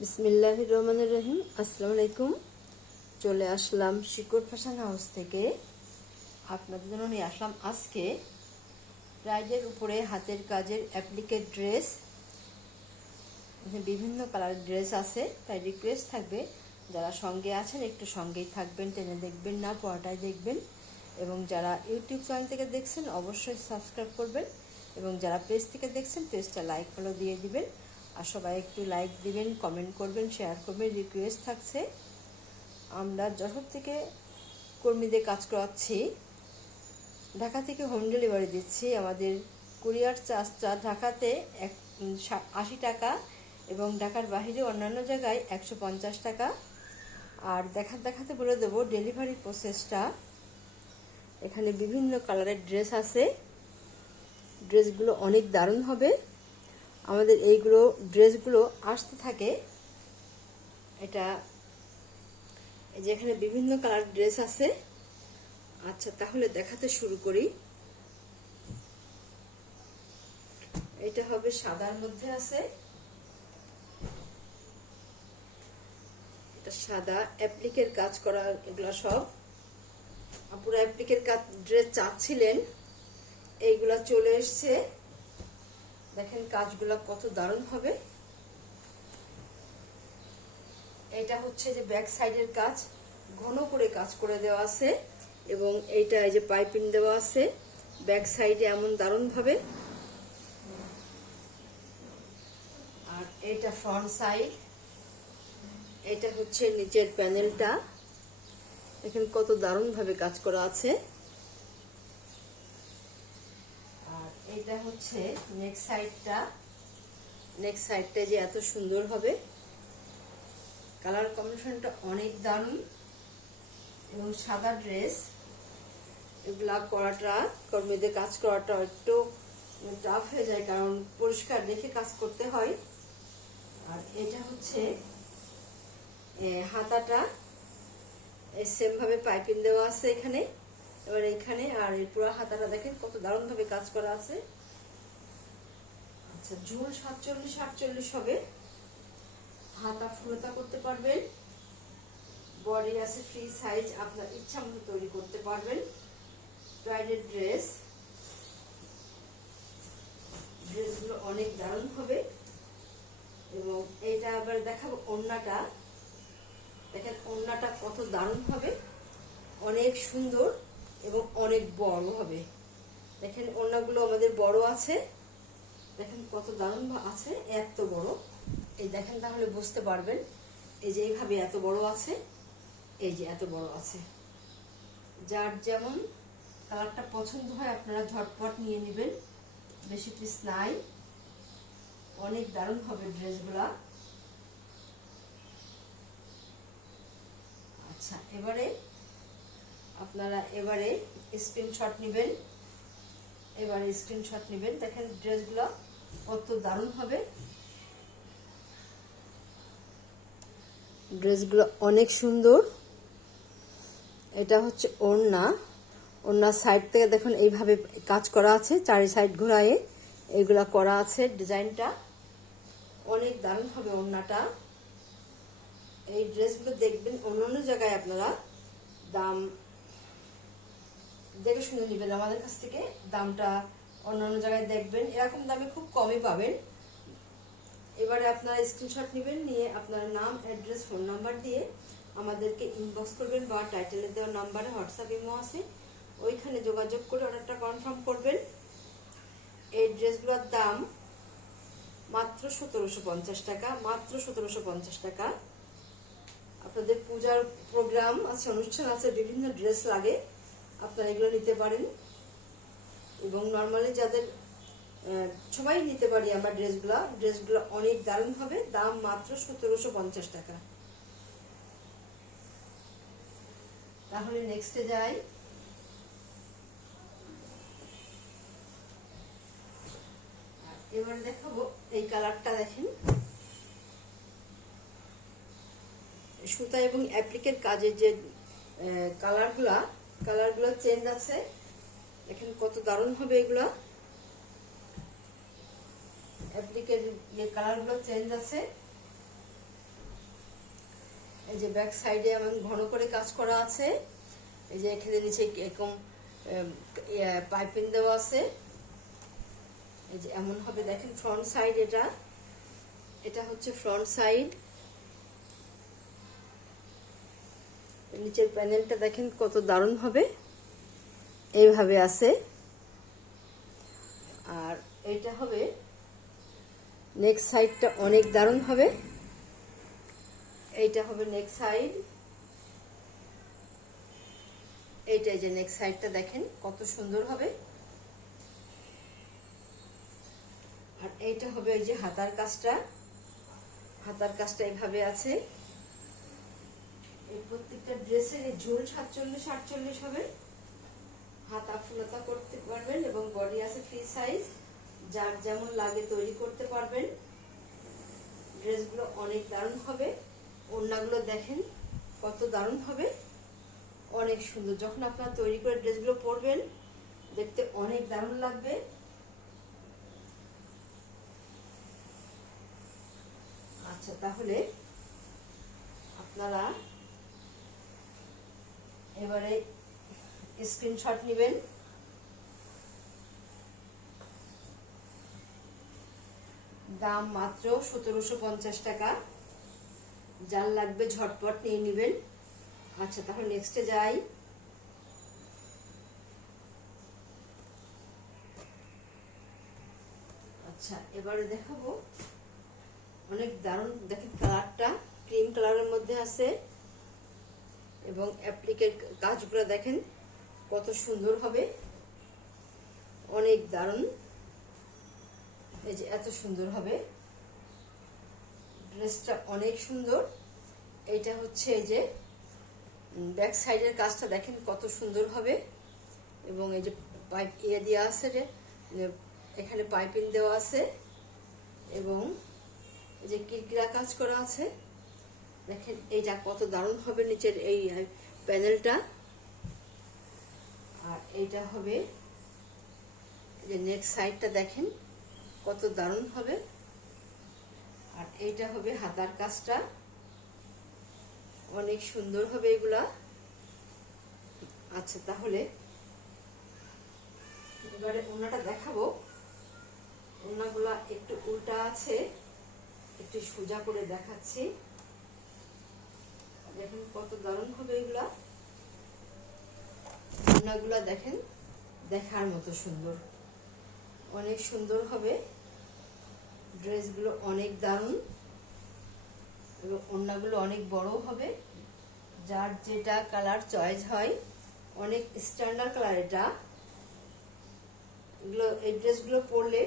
বিসমিল্লাহির রহমানির রহিম। আসসালামু আলাইকুম। চলে আসলাম শিকড় ফ্যাশন হাউস থেকে। আপনাদের জন্য নিয়ে আসলাম আজকে ব্রাইডের উপরে হাতের কাজের অ্যাপ্লিকেট ড্রেস। বিভিন্ন কালারের ড্রেস আছে, তাই রিকোয়েস্ট থাকবে যারা সঙ্গে আছেন একটু সঙ্গেই থাকবেন, টেনে দেখবেন না, পুরোটাই দেখবেন। এবং যারা ইউটিউব চ্যানেল থেকে দেখছেন অবশ্যই সাবস্ক্রাইব করবেন, এবং যারা পেজ থেকে দেখছেন পেজটা লাইক ফলো দিয়ে দিবেন। আর সবাই একটু লাইক দিবেন, কমেন্ট করবেন, শেয়ার করবেন। রিকোয়েস্ট থাকছে, আমরা যশোর থেকে কর্মীদের কাজ করাচ্ছি, ঢাকা থেকে হোম ডেলিভারি দিচ্ছি। আমাদের কুরিয়ার চার্জটা ঢাকাতে 80 টাকা এবং ঢাকার বাইরে অন্যান্য জায়গায় 150 টাকা। আর দেখাতে বলে দেবো ডেলিভারি প্রসেসটা। এখানে বিভিন্ন কালারের ড্রেস আছে, ড্রেসগুলো অনেক দারুণ হবে। আমাদের এইগুলো ড্রেসগুলো আসতে থাকে, এটা এই যে এখানে বিভিন্ন কালার ড্রেস আছে। আচ্ছা, তাহলে দেখাতে শুরু করি। এটা হবে সাদার মধ্যে আছে, এটা সাদা অ্যাপ্লিকের কাজ করা। এগুলা সব পুরো অ্যাপ্লিকের কাজ ড্রেস চাচ্ছিলেন, এইগুলা চলে এসছে। দেখেন কাজগুলা কত দারুণ হবে। এটা হচ্ছে যে ব্যাক সাইডের কাজ, ঘন করে কাজ করে দেওয়া আছে, এবং এইটা এই যে পাইপিং দেওয়া আছে ব্যাক সাইডে এমন দারুণ ভাবে। আর এটা ফ্রন্ট সাইড, এটা হচ্ছে নিচের প্যানেলটা, এখানে কত দারুণ ভাবে কাজ করা আছে। আর এটা হচ্ছে নেক্সট সাইডটা, নেক্সট সাইডটা যে এত সুন্দর হবে, কালার কম্বিনেশনটা অনেক দারুণ। এবং সাদা ড্রেস, এগুলা করাটা কর্মীদের কাজ করাটা একটু টাফ হয়ে যায়, কারণ পরিষ্কার রেখে কাজ করতে হয়। আর এটা হচ্ছে হাতাটা, সেম ভাবে পাইপিং দেওয়া আছে এখানে, এবার এখানে। আর এই পুরো হাতাটা দেখেন কত দারুণ ভাবে কাজ করা আছে। আচ্ছা, ঝুল 47-48 হবে, হাতা ফুলতা করতে পারবেন, বডি আছে ফ্রি সাইজ, আপনার ইচ্ছা মতো তৈরি করতে পারবেন। ব্রাইডের ড্রেসগুলো অনেক দারুণ হবে। এবং এইটা আবার দেখাবো ওড়নাটা, দেখেন ওড়নাটা কত দারুণ হবে, অনেক সুন্দর এবং অনেক বড় হবে। দেখেন ওড়নাগুলো আমাদের বড় আছে, দেখেন কত দারুণ আছে, এত বড়। এই দেখেন, তাহলে বুঝতে পারবেন। এই যে এইভাবে এত বড় আছে, এই যে এত বড় আছে। যার যেমন কালারটা পছন্দ হয় আপনারা ঝটপট নিয়ে নেবেন, বেশি পিস নাই। অনেক দারুণ হবে ড্রেসগুলা। আচ্ছা, এবারে আপনারা স্ক্রিনশট নেবেন, দেখেন ড্রেসগুলো কত দারুণ হবে, ড্রেসগুলো অনেক সুন্দর। এটা হচ্ছে ওড়না সাইড থেকে দেখুন এইভাবে কাজ করা আছে, চারি সাইড ঘোরায়ে এইগুলা করা আছে। ডিজাইনটা অনেক দারুণ হবে ওড়নাটা। এই ড্রেসগুলো দেখবেন অন্যান্য জায়গায় আপনারা দাম দেখে শুনে নেবেন আমাদের কাছ থেকে, দামটা অন্যান্য জায়গায় দেখবেন এরকম দামে খুব কমই পাবেন। এবারে আপনারা স্ক্রিনশট নেবেন, নিয়ে আপনার নাম, অ্যাড্রেস, ফোন নাম্বার দিয়ে আমাদেরকে ইনবক্স করবেন, বা টাইটেলে দেওয়া নাম্বারে হোয়াটসঅ্যাপ ইমো আছে, ওইখানে যোগাযোগ করে অর্ডারটা কনফার্ম করবেন। এই ড্রেসগুলোর দাম মাত্র 1750 টাকা, মাত্র 1750 টাকা। আপনাদের পূজার প্রোগ্রাম আছে, অনুষ্ঠান আছে, বিভিন্ন ড্রেস লাগে, আপনারা এগুলো নিতে পারেন। এবং নর্মালি যাদের সবাই নিতে পারি আমরা ড্রেসগুলো অনেক দারুণ হবে। দাম মাত্র 1750 টাকা। তাহলে নেক্সটে যাই। এবার দেখাবো এই কালারটা, দেখেন সুতা এবং অ্যাপ্লিকের কাজের যে কালারগুলো চেঞ্জ আছে, দেখেন কত দারুণ হবে এগুলা। অ্যাপ্লিকের কালারগুলো চেঞ্জ আছে, এই যে ব্যাক সাইডে এমন ঘন করে কাজ করা আছে, এই যে এখানে নিচে এরকম পাইপিং দেওয়া আছে, এই যে এমন হবে। দেখেন ফ্রন্ট সাইড, এটা হচ্ছে ফ্রন্ট সাইড। নিচের প্যানেলটা দেখেন কত দারুণ হবে, এইভাবে আছে। আর এইটা হবে নেক সাইডটা, অনেক দারুণ হবে। এইটা হবে নেক সাইড, এইটাই যে নেক সাইডটা দেখেন কত সুন্দর হবে। আর এইটা হবে এই যে হাতার কাজটা, এইভাবে আছে। এই প্রত্যেকটা ড্রেসের এই ঝুল 47-48 হবে। হাতা ফুলতা করতে পারবেন এবং বডি আছে ফ্রি সাইজ, যার যেমন লাগে তৈরি করতে পারবেন। ড্রেসগুলো অনেক দারুণ হবে। ওড়নাগুলো দেখেন কত দারুণ হবে, অনেক সুন্দর। যখন আপনারা তৈরি করে ড্রেসগুলো পরবেন দেখতে অনেক দারুণ লাগবে। আচ্ছা, তাহলে আপনারা এবারে স্ক্রিনশট নেবেন। দাম মাত্র 1750 টাকা, যার লাগবে ঝটপট নিয়ে নেবেন। আচ্ছা, তাহলে নেক্সটে যাই। আচ্ছা, এবারে দেখাবো অনেক দারুণ। দেখেন কালারটা ক্রিম কালারের মধ্যে আছে এবং অ্যাপ্লিকের কাজগুলো দেখেন কত সুন্দর হবে, অনেক দারুণ। এই যে এত সুন্দর হবে ড্রেসটা, অনেক সুন্দর। এইটা হচ্ছে এই যে ব্যাক সাইডের কাজটা দেখেন কত সুন্দর হবে এবং এই যে পাইপ দেওয়া আছে, এখানে পাইপিং দেওয়া আছে এবং এই যে কিরকিরা কাজ করা আছে। দেখেন এইটা কত দারুণ হবে, নিচের এই প্যানেলটা। আর এইটা হবে যে নেক সাইডটা দেখেন কত দারুণ হবে। আর এইটা হবে হাতার কাজটা, অনেক সুন্দর হবে এগুলা। আচ্ছা, তাহলে এবারে ওড়নাটা দেখাবো। ওড়নাগুলা একটু উল্টা আছে, একটু সোজা করে দেখাচ্ছি। দেখেন কত দারুণ হবে এগুলা। ওড়নাগুলা দেখেন দেখার মতো সুন্দর, অনেক সুন্দর হবে ড্রেসগুলো, অনেক দারুণ। এবং ওড়নাগুলো অনেক বড় হবে, যার যেটা কালার চয়েস হয়। অনেক স্ট্যান্ডার্ড কালার এটা। এই ড্রেসগুলো পরলে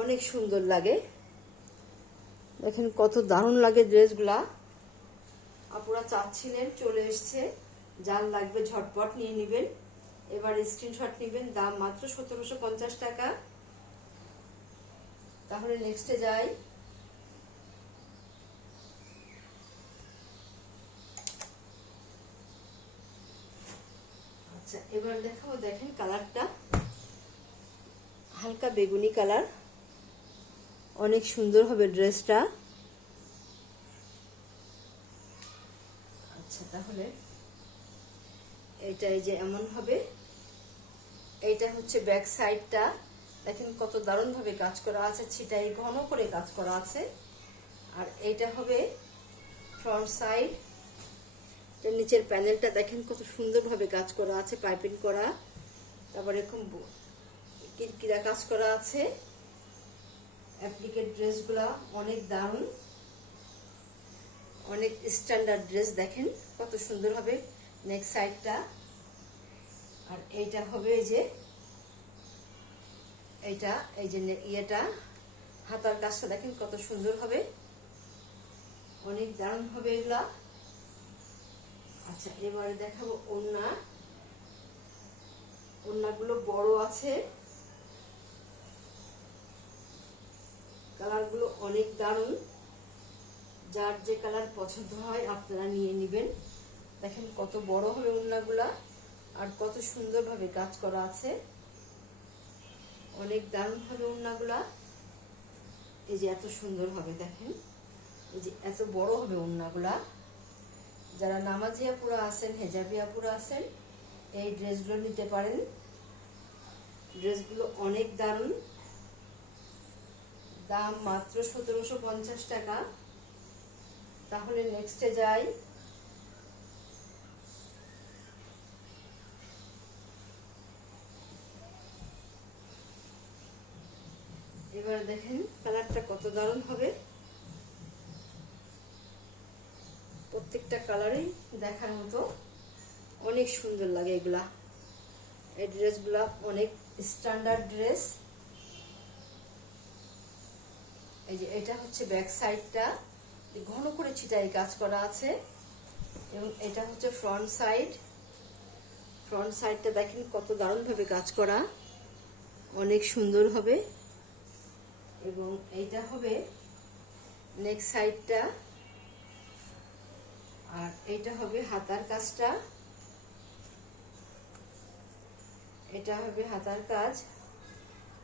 অনেক সুন্দর লাগে। দেখেন কত দারুণ লাগে ড্রেসগুলা। আপনারা চাচ্ছিলেন, চলে এসছে, যার লাগবে ঝটপট নিয়ে নেবেন। এবার স্ক্রিনশট নেবেন। দাম মাত্র 1750 টাকা। তাহলে নেক্সটে যাই। আচ্ছা, এবার দেখাবো। দেখেন কালারটা হালকা বেগুনি কালার, অনেক সুন্দর হবে ড্রেসটা। আচ্ছা, তাহলে এইটাই যে এমন হবে। এইটা হচ্ছে ব্যাক সাইডটা, দেখেন কত দারুণ ভাবে কাজ করা আছে, ছিটাই ঘন করে কাজ করা আছে। আর এইটা হবে ফ্রন্ট সাইড। নিচের প্যানেলটা দেখেন কত সুন্দর ভাবে কাজ করা আছে, পাইপিং করা, তারপরে এরকম কিরকিরা কাজ করা আছে। অ্যাপ্লিকের ড্রেসগুলা অনেক দারুণ, অনেক স্ট্যান্ডার্ড ড্রেস। দেখেন কত সুন্দর হবে নেক সাইডটা। আর এইটা হবে এই যে এইটা, এই যে ইয়েটা হাতার কাজটা দেখেন কত সুন্দর হবে, অনেক দারুণ হবে এগুলা। আচ্ছা, এবারে দেখাবো ওড়না। ওড়নাগুলো বড় আছে, কালারগুলো অনেক দারুণ। যার যে কালার পছন্দ হয় আপনারা নিয়ে নেবেন। দেখেন কত বড় হবে ওড়নাগুলা আর কত সুন্দরভাবে কাজ করা আছে, অনেক দারুণ হবে ওড়নাগুলা। এই যে এত সুন্দর হবে, দেখেন এই যে এত বড় হবে ওড়নাগুলা। যারা নামাজি আপুরা আছেন, হেজাবি আপুরা আছেন, এই ড্রেসগুলো নিতে পারেন। ড্রেসগুলো অনেক দারুণ, দাম মাত্র 1750 টাকা। তাহলে নেক্সটে যাই। এবার দেখেন কালারটা কত দারুণ হবে। প্রত্যেকটা কালারই দেখার মতো, অনেক সুন্দর লাগে এগুলা। এই ড্রেসগুলা অনেক স্ট্যান্ডার্ড ড্রেস। এই যে এটা হচ্ছে ব্যাক সাইডটা, ঘন করে ছিটাই কাজ করা আছে, এবং এটা হচ্ছে ফ্রন্ট সাইড। ফ্রন্ট সাইডটা দেখেন কত দারুণভাবে কাজ করা, অনেক সুন্দর হবে। এবং এইটা হবে নেক সাইডটা, আর এটা হবে হাতার কাজটা। এটা হবে হাতার কাজ,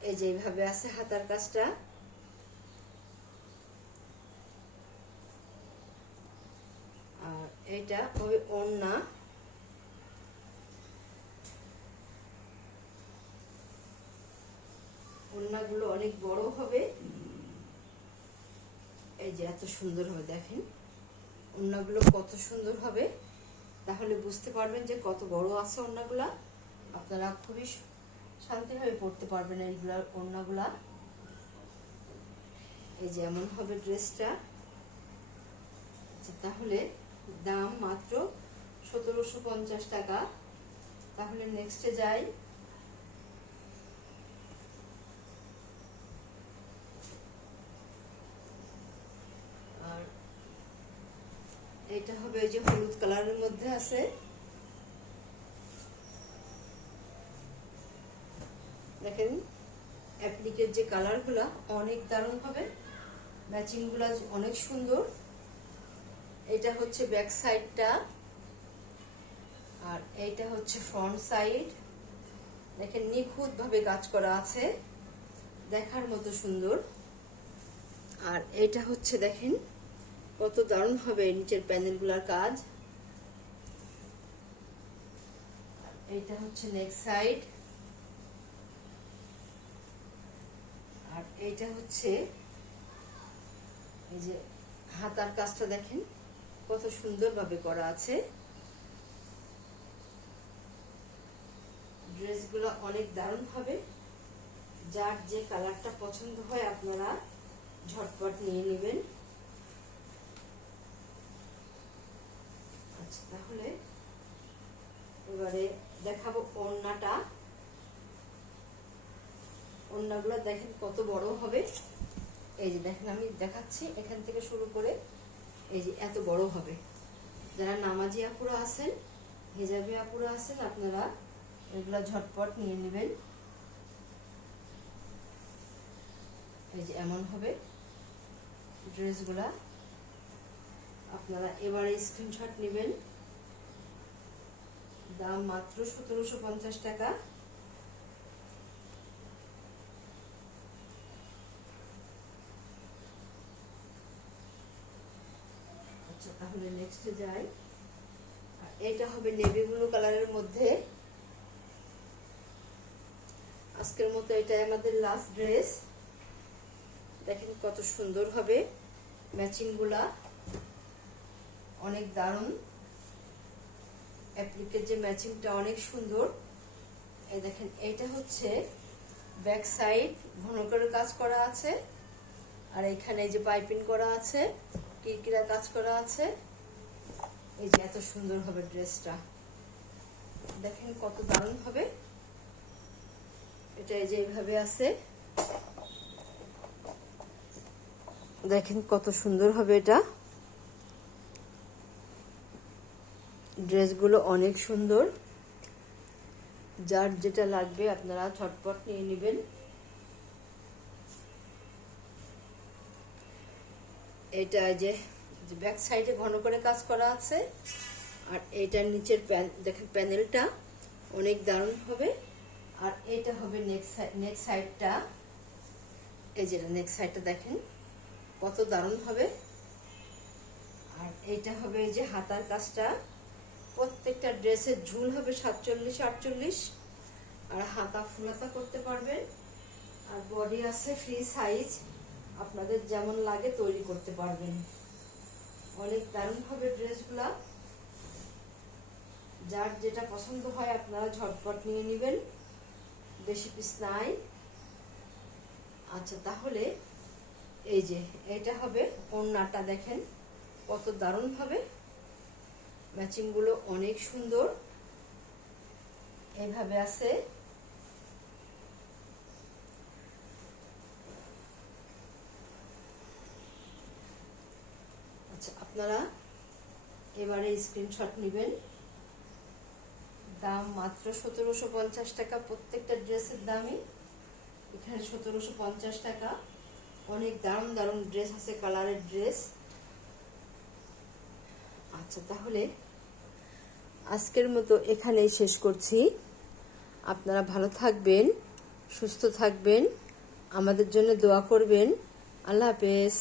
এই যে এইভাবে আছে হাতার কাজটা। আর এটা হবে ওড়না। ওড়নাগুলো অনেক বড় হবে, এই যে এত সুন্দর হবে। দেখেন ওড়নাগুলো কত সুন্দর হবে, তাহলে বুঝতে পারবেন যে কত বড় আছে ওড়নাগুলা। আপনারা খুবই শান্তিভাবে পড়তে পারবেন এইগুলা ওড়নাগুলা। এই যে এমন হবে ড্রেসটা। তাহলে দাম মাত্র 1750 টাকা। তাহলে নেক্সটে যাই। আর এটা হবে এই যে হলুদ কালারের মধ্যে আছে। দেখেন অ্যাপ্লিকের যে কালারগুলা অনেক দারুণ হবে, ম্যাচিংগুলা অনেক সুন্দর। এটা হচ্ছে ব্যাক সাইডটা, আর এইটা হচ্ছে ফ্রন্ট সাইড। দেখেন নিখুঁত ভাবে কাজ করা আছে, দেখার মতো সুন্দর। আর এইটা হচ্ছে দেখেন কত দারুণ হবে নিচের প্যানেলগুলোর কাজ। এইটা হচ্ছে নেক সাইড, আর এইটা হচ্ছে এই যে হাতার কাজটা দেখেন কত সুন্দরভাবে করা আছে। ড্রেসগুলো অনেক দারুণ হবে, যার যে কালারটা পছন্দ হয় আপনারা ঝটপট নিয়ে নেবেন। আচ্ছা, তাহলে এবারে দেখাবো ওড়নাটা। ওড়নাগুলো দেখেন কত বড় হবে। এই যে দেখেন আমি দেখাচ্ছি এখান থেকে শুরু করে, এই যে এত বড় হবে। যারা নামাজি আপুরা আছেন, হিজাবি আপুরা আছেন, আপনারা এগুলা ঝটপট নিয়ে নেবেন। এই যে এমন হবে ড্রেসগুলা। আপনারা এবারে স্ক্রিনশট নেবেন। দাম মাত্র 1750 টাকা। আচ্ছা, তাহলে নেক্সটে যাই। এটা হবে নেভি ব্লু কালারের মধ্যে। আজকের মতো এটাই আমাদের লাস্ট ড্রেস। দেখেন কত সুন্দর হবে ম্যাচিংগুলা, অনেক দারুণ। অ্যাপ্লিকের যে ম্যাচিংটা অনেক সুন্দর। এই দেখেন এইটা হচ্ছে ব্যাক সাইড, ঘন করে কাজ করা আছে, আর এখানে এই যে পাইপিং করা আছে, কিরকিরা কাজ করা আছে। এই যে এত সুন্দর হবে ড্রেসটা, দেখেন কত দারুণ হবে। এটা এই যে এইভাবে আছে, দেখেন কত সুন্দর হবে এটা। ড্রেসগুলো অনেক সুন্দর, যার যেটা লাগবে আপনারা ঝটপট নিয়ে নেবেন। এটা যে ব্যাক সাইডে ঘন করে কাজ করা আছে, আর এইটার নিচের দেখেন প্যানেলটা অনেক দারুণ হবে। আর এটা হবে নেক সাইডটা। এই যে নেক সাইডটা দেখেন কত দারুণ হবে। আর এইটা হবে এই যে হাতার কাজটা, প্রত্যেকটা ড্রেসের ঝুল হবে 47-48, আর হাতা ফুলাতা করতে পারবেন। আর বডি আছে ফ্রি সাইজ, আপনাদের যেমন লাগে তৈরি করতে পারবেন। অনেক দারুণ হবে ড্রেসগুলা, যার যেটা পছন্দ হয় আপনারা ঝটপট নিয়ে নেবেন, বেশি পিস নাই। আচ্ছা, তাহলে এই যে এটা হবে ওড়নাটা, দেখেন কত দারুণ হবে, ম্যাচিং গুলো অনেক সুন্দর এইভাবে আছে। আচ্ছা, আপনারা এবারে স্ক্রিনশট নেবেন। দাম মাত্র 1750 টাকা, প্রত্যেকটা ড্রেসের দামই এখানে 1750 টাকা। অনেক দারুণ দারুণ ড্রেস আছে, কালারের ড্রেস। আচ্ছা, তাহলে আজকের মতো এখানেই শেষ করছি। আপনারা ভালো থাকবেন, সুস্থ থাকবেন, আমাদের জন্য দোয়া করবেন। আল্লাহ হাফেজ।